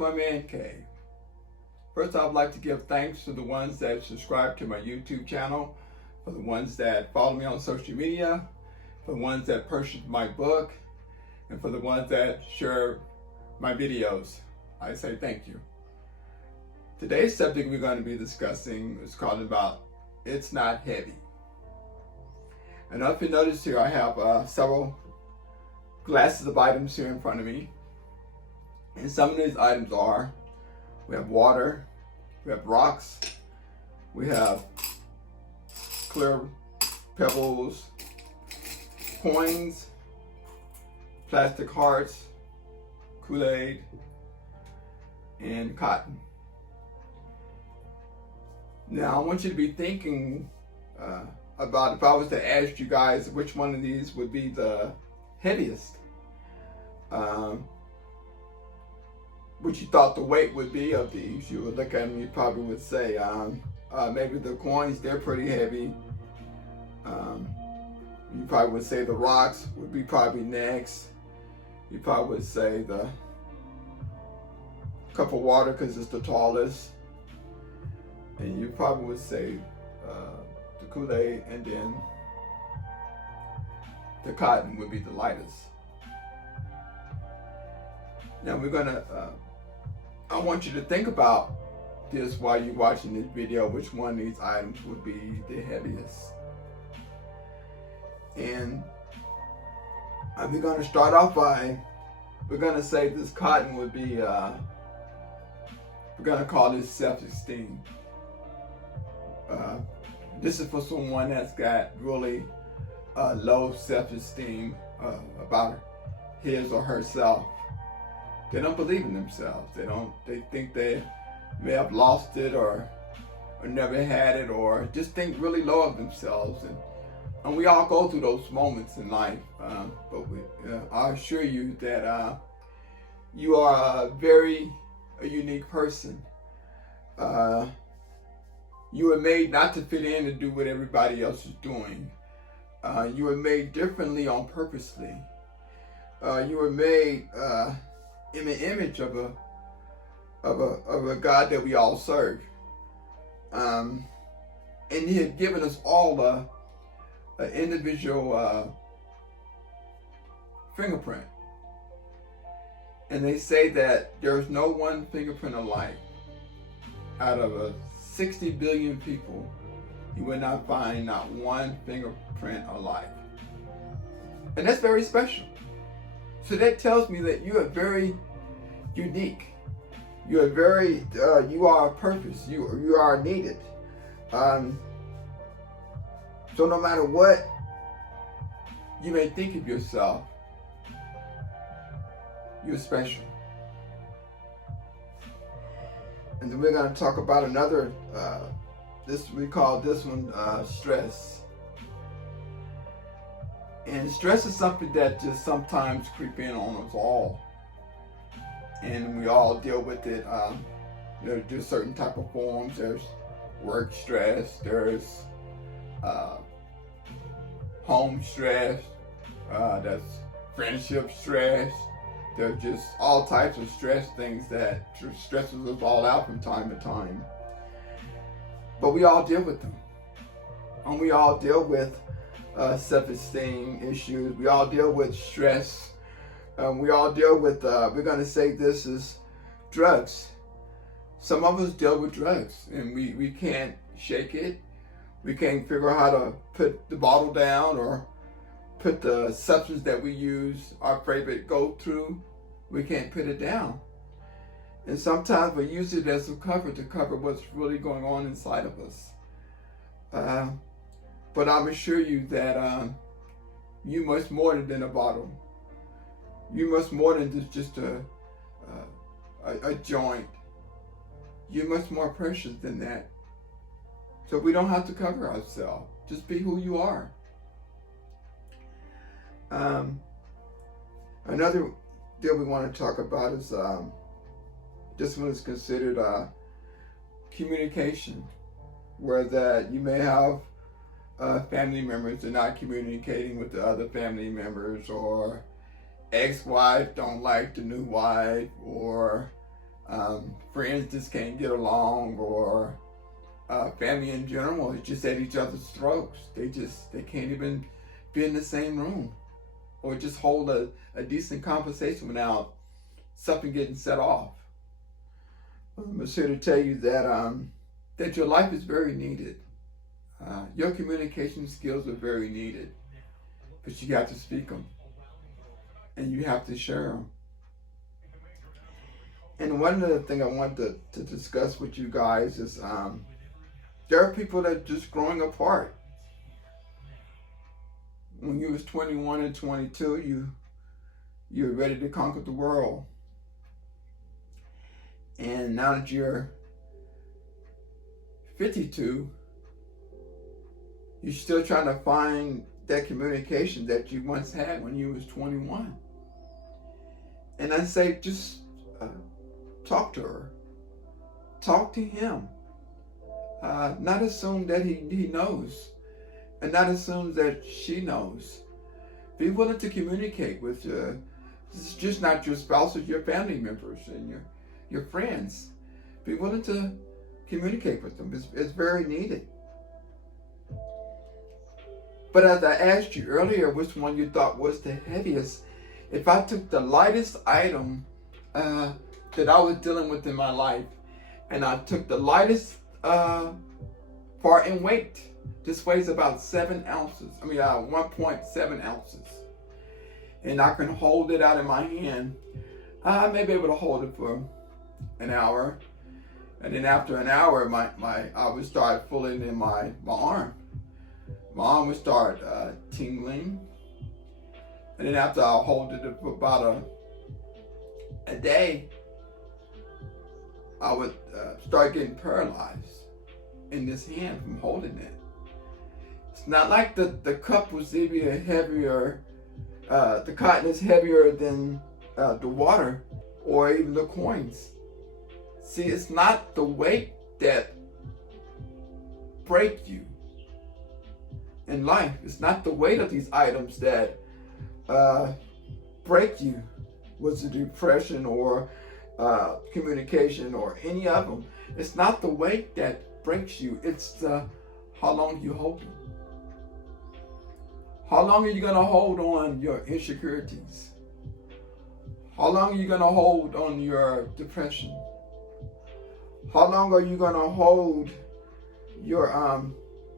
my man cave. First, I'd like to give thanks to the ones that subscribe to my YouTube channel, for the ones that follow me on social media, for the ones that purchased my book, and for the ones that share my videos. I say thank you. Today's subject we're going to be discussing is called about It's Not Heavy. And if you notice here, I have several glasses of items here in front of me. And some of these items are, we have water, we have rocks, we have clear pebbles, coins, plastic hearts, Kool-Aid, and cotton. Now, I want you to be thinking about if I was to ask you guys which one of these would be the heaviest. What you thought the weight would be of these. You would look at them, you probably would say, maybe the coins, they're pretty heavy. You probably would say the rocks would be probably next. You probably would say the cup of water because it's the tallest. And you probably would say the Kool-Aid, and then the cotton would be the lightest. Now we're gonna, I want you to think about this while you're watching this video, which one of these items would be the heaviest. And we're gonna start off by, we're gonna say this cotton would be, we're gonna call this self-esteem. This is for someone that's got really low self-esteem about his or herself. They don't believe in themselves. They think they may have lost it or never had it, or just think really low of themselves. And we all go through those moments in life. But I assure you that you are a unique person. You were made not to fit in and do what everybody else is doing. You were made differently on purposely. You were made in the image of a God that we all serve. And He had given us all an individual fingerprint. And they say that there's no one fingerprint alike. Out of 60 billion people, you will not find not one fingerprint alike. And that's very special. So that tells me that you are very unique. You are very, you are a purpose. You are needed. So no matter what you may think of yourself, you're special. And then we're going to talk about another, we call this one stress. And stress is something that just sometimes creep in on us all. And we all deal with it. There's certain type of forms. There's work stress. There's home stress. That's friendship stress. There's just all types of stress things that stresses us all out from time to time. But we all deal with them. And we all deal with self-esteem issues. We all deal with stress. We all deal with, we're going to say this is drugs. Some of us deal with drugs and we can't shake it. We can't figure out how to put the bottle down or put the substance that we use, our favorite go-to, we can't put it down. And sometimes we use it as a cover to cover what's really going on inside of us. But I'm assure you that you much more than a bottle. You much more than just a joint. You're much more precious than that. So we don't have to cover ourselves. Just be who you are. Another deal we want to talk about is this one is considered communication, where that you may have family members that are not communicating with the other family members, or ex-wife don't like the new wife, or friends just can't get along, or family in general is just at each other's throats. They can't even be in the same room or just hold a decent conversation without something getting set off. I'm just here to tell you that that your life is very needed. Your communication skills are very needed, but you got to speak them and you have to share them. And one other thing I want to discuss with you guys is there are people that are just growing apart. When you was 21 and 22, you were ready to conquer the world. And now that you're 52, you're still trying to find that communication that you once had when you was 21. And I say, just talk to her. Talk to him. Not assume that he knows, and not assume that she knows. Be willing to communicate with it's just not your spouse, or your family members and your friends. Be willing to communicate with them. It's very needed. But as I asked you earlier, which one you thought was the heaviest, if I took the lightest item that I was dealing with in my life, and I took the lightest part in weight, this weighs about 7 ounces. 1.7 ounces. And I can hold it out in my hand. I may be able to hold it for an hour. And then after an hour, I would start pulling in my arm. My arm would start tingling. And then after I hold it for about a day, I would start getting paralyzed in this hand from holding it. It's not like the cup was even heavier, the cotton is heavier than the water or even the coins. See, it's not the weight that break you in life. It's not the weight of these items that break you, was it depression or communication or any of them. It's not the weight that breaks you. It's how long you hold them. How long are you going to hold on your insecurities? How long are you going to hold on your depression? How long are you going to hold your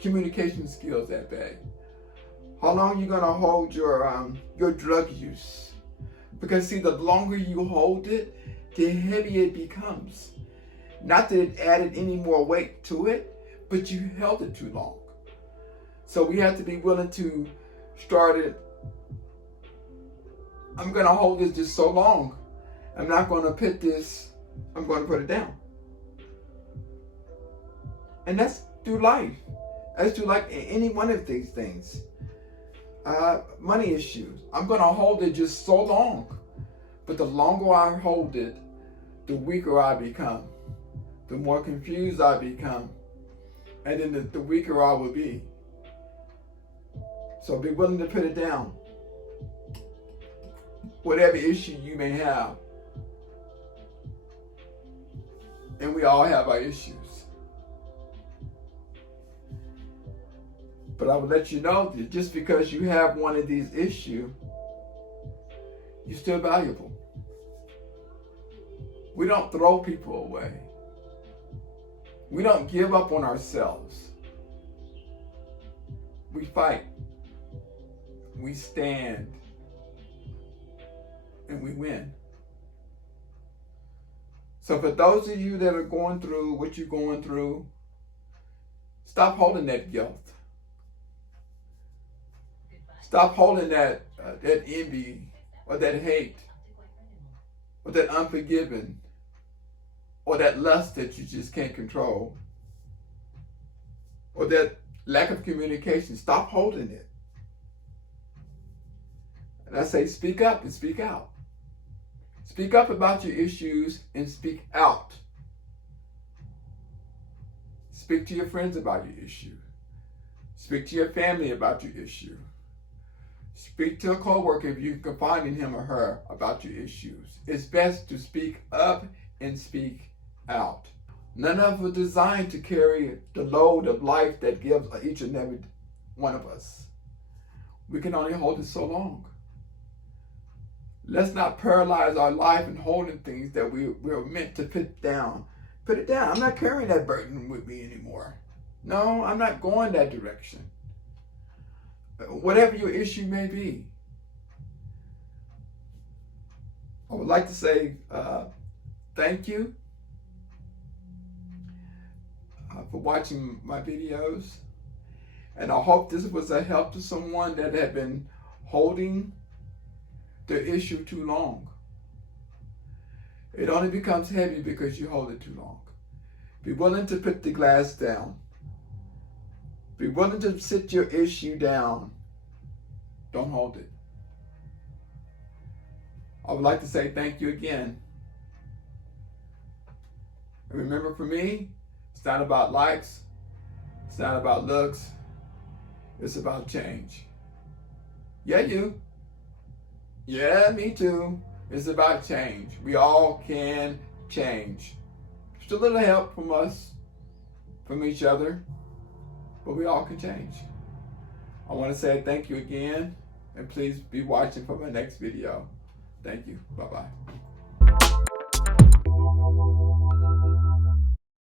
communication skills at bay? How long are you going to hold your drug use? Because see, the longer you hold it, the heavier it becomes. Not that it added any more weight to it, but you held it too long. So we have to be willing to start it. I'm going to hold this just so long. I'm not going to put this, I'm going to put it down. And that's through life. That's through like any one of these things. Money issues. I'm going to hold it just so long. But the longer I hold it, the weaker I become. The more confused I become. And then the weaker I will be. So be willing to put it down. Whatever issue you may have. And we all have our issues. But I will let you know that just because you have one of these issues, you're still valuable. We don't throw people away. We don't give up on ourselves. We fight. We stand. And we win. So for those of you that are going through what you're going through, stop holding that guilt. Stop holding that envy or that hate or that unforgiving or that lust that you just can't control or that lack of communication. Stop holding it. And I say speak up and speak out. Speak up about your issues and speak out. Speak to your friends about your issue. Speak to your family about your issue. Speak to a coworker if you can confide in him or her about your issues. It's best to speak up and speak out. None of us are designed to carry the load of life that gives each and every one of us. We can only hold it so long. Let's not paralyze our life in holding things that we're meant to put down. Put it down. I'm not carrying that burden with me anymore. No, I'm not going that direction. Whatever your issue may be. I would like to say thank you for watching my videos. And I hope this was a help to someone that had been holding the issue too long. It only becomes heavy because you hold it too long. Be willing to put the glass down. Be willing to sit your issue down. Don't hold it. I would like to say thank you again. And remember, for me, it's not about likes. It's not about looks. It's about change. Yeah, you. Yeah, me too. It's about change. We all can change. Just a little help from us, from each other, but we all can change. I want to say thank you again, and please be watching for my next video. Thank you. Bye-bye.